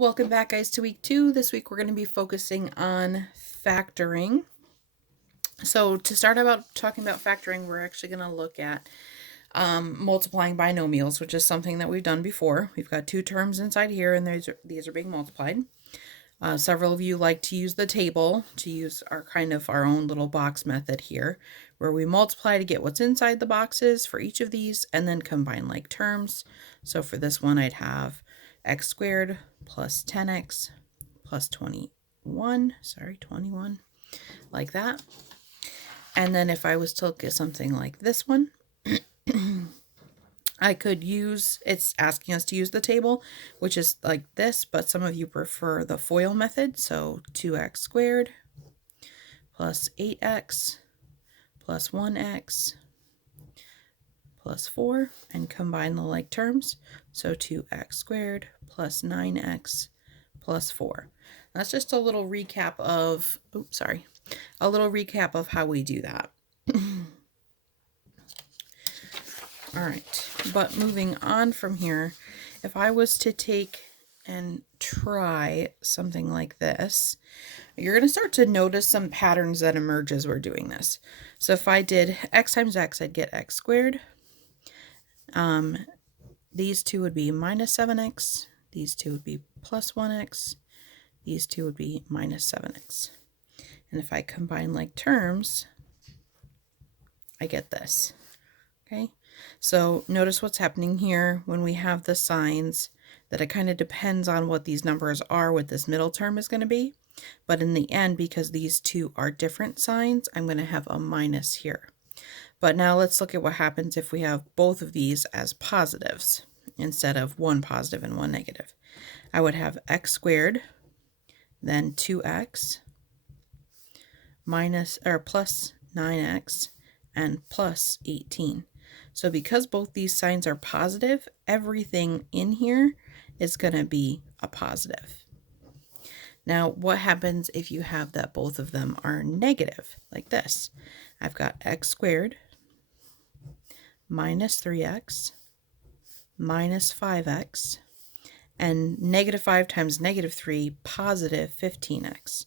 Welcome back, guys, to week 2. This week we're going to be focusing on factoring. So to start about talking about factoring, we're actually going to look at multiplying binomials, which is something that we've done before. We've got two terms inside here, and these are being multiplied. Several of you like to use the table to use our own little box method here, where we multiply to get what's inside the boxes for each of these, and then combine like terms. So for this one, I'd have x squared plus 10x plus 21, like that. And then if I was to look at something like this one, I could use, it's asking us to use the table, which is like this, but some of you prefer the FOIL method. So 2x squared plus 8x plus 1x plus 4, and combine the like terms. So 2x squared plus 9x plus 4. That's just a little recap of, how we do that. All right, but moving on from here, if I was to take and try something like this, you're going to start to notice some patterns that emerge as we're doing this. So if I did x times x, I'd get x squared. These two would be minus 7x. These two would be plus 1x. These two would be minus 7x. And if I combine like terms, I get this. Okay, so notice what's happening here when we have the signs, that it kind of depends on what these numbers are, what this middle term is going to be. But in the end, because these two are different signs, I'm going to have a minus here. But now let's look at what happens if we have both of these as positives instead of one positive and one negative. I would have x squared, then 2x plus 9x and plus 18. So because both these signs are positive, everything in here is going to be a positive. Now, what happens if you have that both of them are negative, like this? I've got x squared minus 3x minus 5x, and negative 5 times negative 3, positive 15x.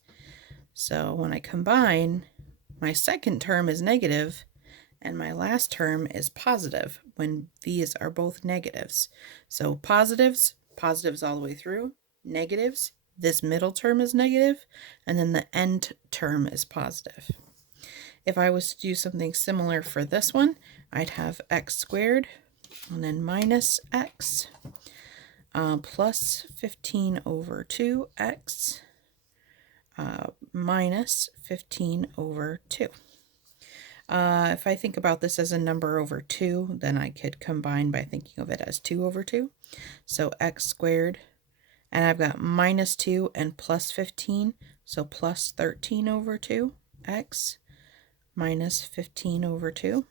So when I combine, my second term is negative, and my last term is positive when these are both negatives. So positives all the way through, negatives, this middle term is negative, and then the end term is positive. If I was to do something similar for this one, I'd have x squared and then minus x plus 15 over 2x minus 15 over 2. If I think about this as a number over 2, then I could combine by thinking of it as 2 over 2. So x squared, and I've got minus 2 and plus 15, so plus 13 over 2, x minus 15 over 2.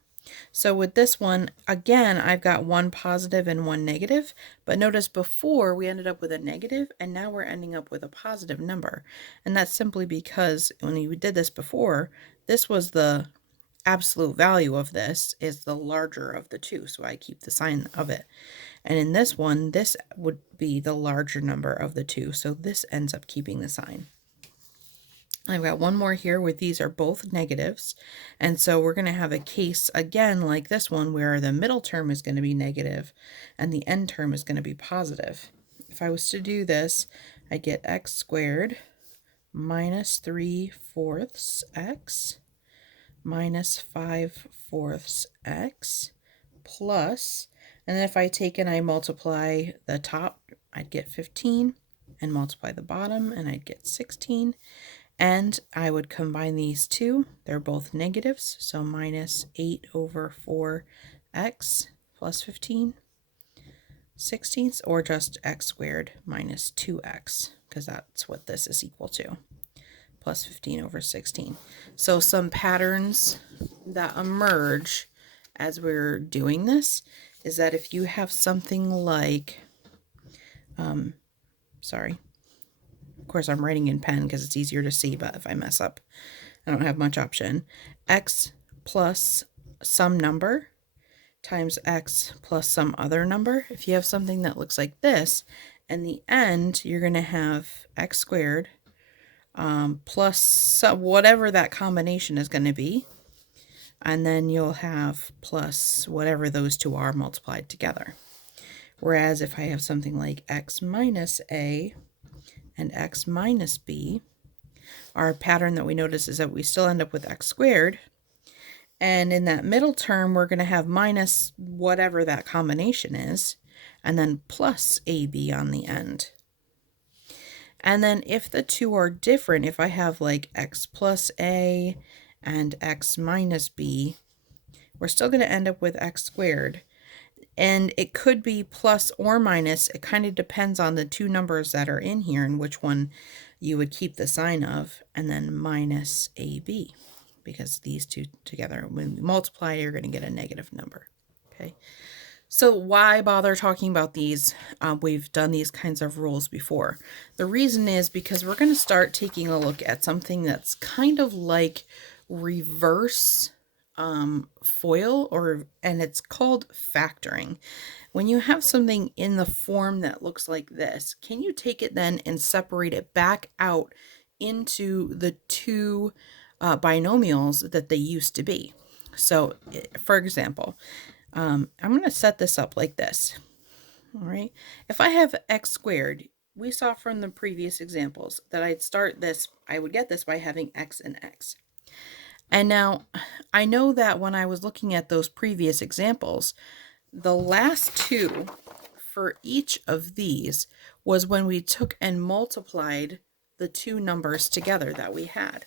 So with this one, again, I've got one positive and one negative, but notice before we ended up with a negative, and now we're ending up with a positive number. And that's simply because when we did this before, this was the absolute value of this is the larger of the two, so I keep the sign of it. And in this one, this would be the larger number of the two, so this ends up keeping the sign. I've got one more here where these are both negatives, and so we're going to have a case again like this one where the middle term is going to be negative and the end term is going to be positive. If I was to do this, I get x squared minus 3/4 x minus 5/4 x plus, and then if I take and I multiply the top, I'd get 15, and multiply the bottom, and I'd get 16. And I would combine these two. They're both negatives, so minus 8 over 4x plus 15 16ths, or just x squared minus 2x, because that's what this is equal to, plus 15 over 16. So some patterns that emerge as we're doing this is that if you have something like, of course, I'm writing in pen because it's easier to see, but if I mess up, I don't have much option. X plus some number times x plus some other number. If you have something that looks like this, in the end, you're going to have x squared plus whatever that combination is going to be. And then you'll have plus whatever those two are multiplied together. Whereas if I have something like x minus a and x minus b, our pattern that we notice is that we still end up with x squared. And in that middle term, we're going to have minus whatever that combination is, and then plus ab on the end. And then if the two are different, if I have like x plus a and x minus b, we're still going to end up with x squared. And it could be plus or minus. It kind of depends on the two numbers that are in here and which one you would keep the sign of, and then minus AB, because these two together, when we multiply, you're going to get a negative number. Okay. So why bother talking about these? We've done these kinds of rules before. The reason is because we're going to start taking a look at something that's kind of like reverse FOIL, and it's called factoring. When you have something in the form that looks like this, can you take it then and separate it back out into the two binomials that they used to be? So for example, I'm going to set this up like this. All right. If I have x squared, we saw from the previous examples that I would get this by having x and x. And now I know that when I was looking at those previous examples, the last two for each of these was when we took and multiplied the two numbers together that we had.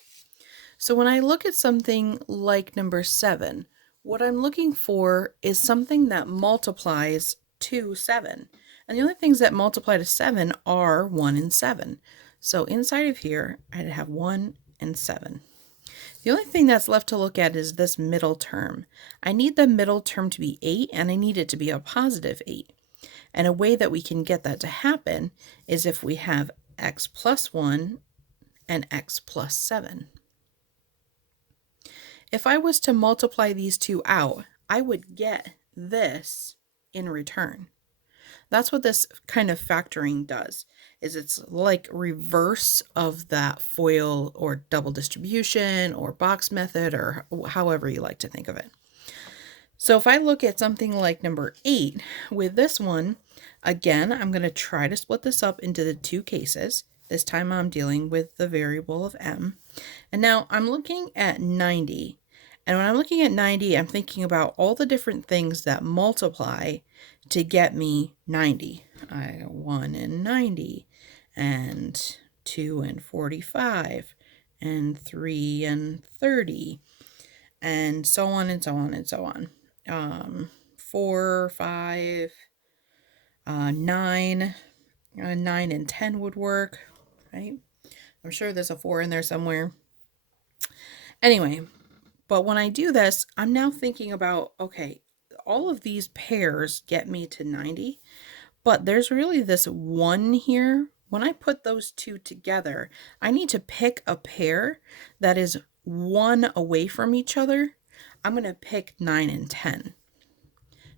So when I look at something like number 7, what I'm looking for is something that multiplies to 7. And the only things that multiply to 7 are 1 and 7. So inside of here, I'd have 1 and 7. The only thing that's left to look at is this middle term. I need the middle term to be 8, and I need it to be a positive 8. And a way that we can get that to happen is if we have x plus 1 and x plus 7. If I was to multiply these two out, I would get this in return. That's what this kind of factoring does, is it's like reverse of that FOIL or double distribution or box method, or however you like to think of it. So if I look at something like number 8, with this one, again, I'm going to try to split this up into the two cases. This time I'm dealing with the variable of m. And now I'm looking at 90. And when I'm looking at 90, I'm thinking about all the different things that multiply to get me 90. I got 1 and 90, and 2 and 45, and 3 and 30, and so on and so on and so on. 4, 5, 9, 9 and 10 would work, right? I'm sure there's a 4 in there somewhere. Anyway, but when I do this, I'm now thinking about, okay, all of these pairs get me to 90, but there's really this 1 here. When I put those two together, I need to pick a pair that is 1 away from each other. I'm going to pick 9 and 10.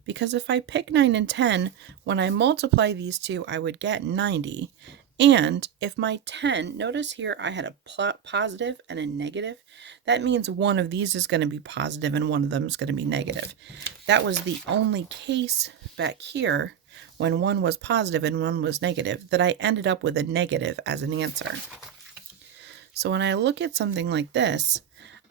Because if I pick 9 and 10, when I multiply these two, I would get 90. And if my 10, notice here I had a positive and a negative. That means one of these is going to be positive and one of them is going to be negative. That was the only case back here when one was positive and one was negative that I ended up with a negative as an answer. So when I look at something like this,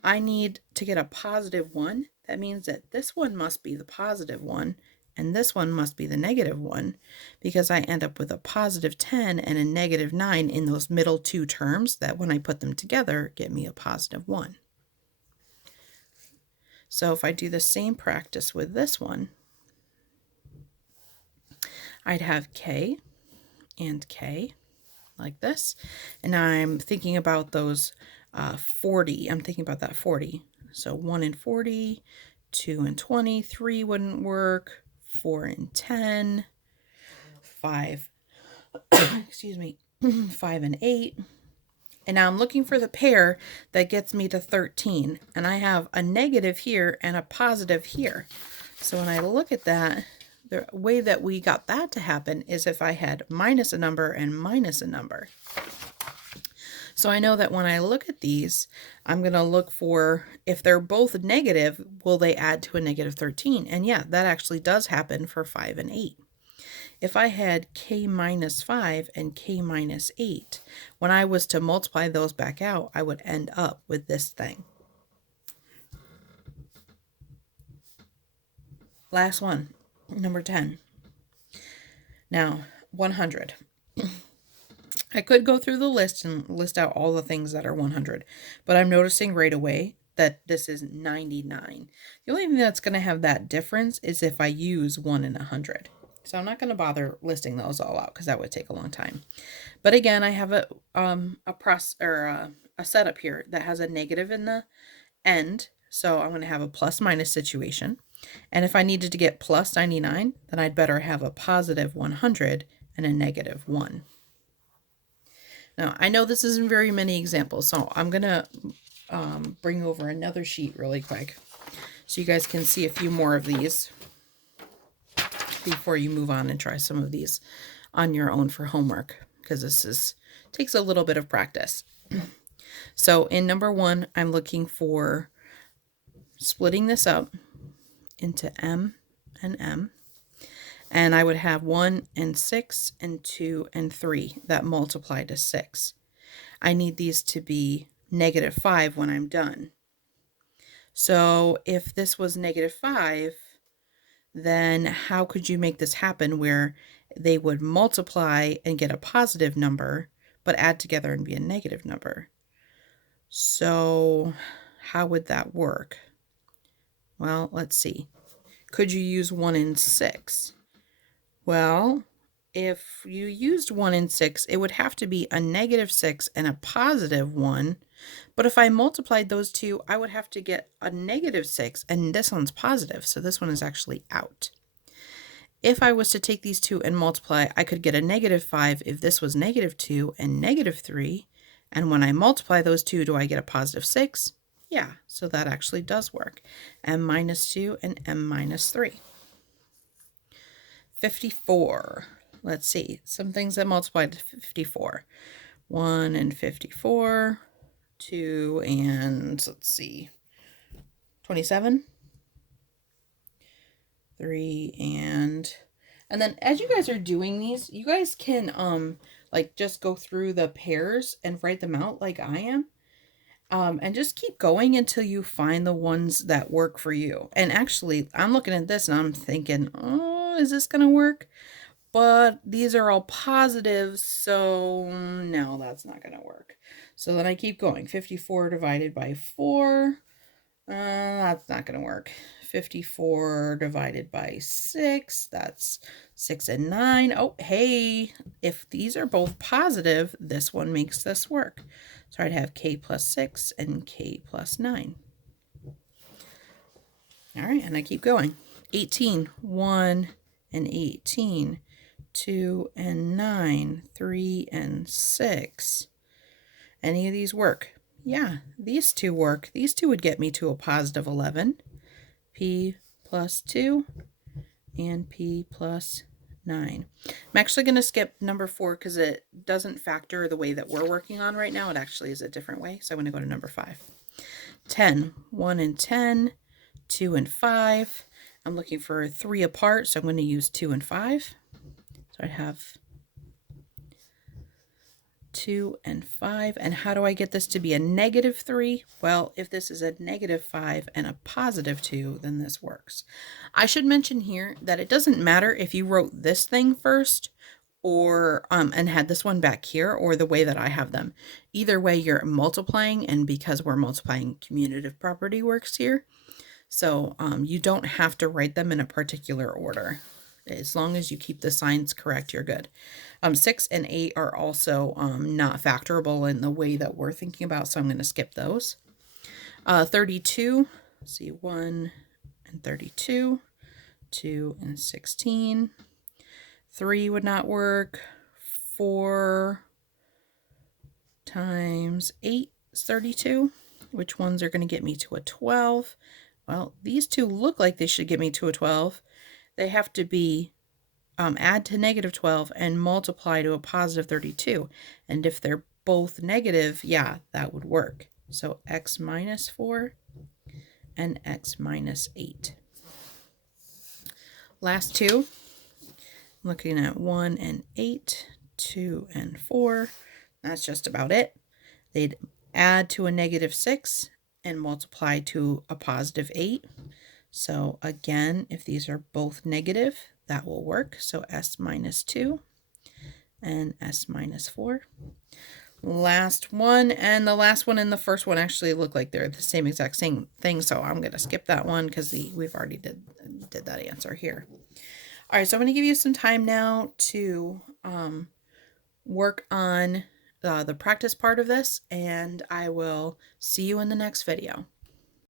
I need to get a positive 1. That means that this one must be the positive 1, and this one must be the negative 1, because I end up with a positive 10 and a negative 9 in those middle two terms that when I put them together get me a positive 1. So if I do the same practice with this one, I'd have k and k like this, and I'm thinking about those 40. I'm thinking about that 40. So 1 and 40, 2 and 20, 3 wouldn't work, 4 and 10, 5, excuse me, 5 and 8. And now I'm looking for the pair that gets me to 13. And I have a negative here and a positive here. So when I look at that, The way that we got that to happen is if I had minus a number and minus a number. So I know that when I look at these, I'm going to look for, if they're both negative, will they add to a negative 13? And yeah, that actually does happen for 5 and 8. If I had k minus 5 and k minus 8, when I was to multiply those back out, I would end up with this thing. Last one, number 10. Now, 100. I could go through the list and list out all the things that are 100, but I'm noticing right away that this is 99. The only thing that's going to have that difference is if I use 1 in 100. So I'm not going to bother listing those all out because that would take a long time. But again, I have a setup here that has a negative in the end. So I'm going to have a plus minus situation. And if I needed to get plus 99, then I'd better have a positive 100 and a negative 1. Now, I know this isn't very many examples, so I'm going to bring over another sheet really quick so you guys can see a few more of these before you move on and try some of these on your own for homework, because this takes a little bit of practice. So in number 1, I'm looking for splitting this up into m and m. And I would have 1 and 6 and 2 and 3 that multiply to 6. I need these to be negative 5 when I'm done. So if this was negative 5, then how could you make this happen where they would multiply and get a positive number, but add together and be a negative number? So how would that work? Well, let's see. Could you use 1 and 6? Well, if you used 1 and 6, it would have to be a negative 6 and a positive 1. But if I multiplied those two, I would have to get a negative 6, and this one's positive, so this one is actually out. If I was to take these two and multiply, I could get a negative 5 if this was negative 2 and negative 3. And when I multiply those two, do I get a positive 6? Yeah, so that actually does work. M minus 2 and M minus 3. 54. Let's see. Some things that multiply to 54. 1 and 54. 2 and, let's see, 27. 3 and then as you guys are doing these, you guys can like just go through the pairs and write them out like I am. And just keep going until you find the ones that work for you. And actually, I'm looking at this and I'm thinking, oh, is this going to work? But these are all positives, so no, that's not going to work. So then I keep going. 54 divided by 4, that's not going to work. 54 divided by 6, that's 6 and 9. Oh, hey, if these are both positive, this one makes this work. So I'd have k plus 6 and k plus 9. All right, and I keep going. 18, 1 and 18, 2 and 9, 3 and 6. Any of these work? Yeah, these two work. These two would get me to a positive 11. P plus 2 and P plus 9. I'm actually going to skip number 4 because it doesn't factor the way that we're working on right now. It actually is a different way. So I'm going to go to number 5. 10. 1 and 10. 2 and 5. I'm looking for 3 apart, so I'm going to use 2 and 5. So I have 2 and 5. And how do I get this to be a negative 3? Well, if this is a negative 5 and a positive 2, then this works. I should mention here that it doesn't matter if you wrote this thing first or and had this one back here or the way that I have them. Either way, you're multiplying, and because we're multiplying, commutative property works here. So you don't have to write them in a particular order. As long as you keep the signs correct, you're good. 6 and 8 are also not factorable in the way that we're thinking about, so I'm going to skip those. 32, let's see, 1 and 32, 2 and 16. 3 would not work. 4 times 8 is 32. Which ones are going to get me to a 12? Well, these two look like they should get me to a 12. they have to be add to negative 12 and multiply to a positive 32. And if they're both negative, yeah, that would work. So x minus 4 and x minus 8. Last two, looking at 1 and 8, 2 and 4. That's just about it. They'd add to a negative 6 and multiply to a positive 8. So again, if these are both negative, that will work. So s minus 2 and s minus 4. Last one, and the last one and the first one actually look like they're the same exact same thing, so I'm going to skip that one because we've already did that answer here. All right, so I'm going to give you some time now to work on the practice part of this, and I will see you in the next video.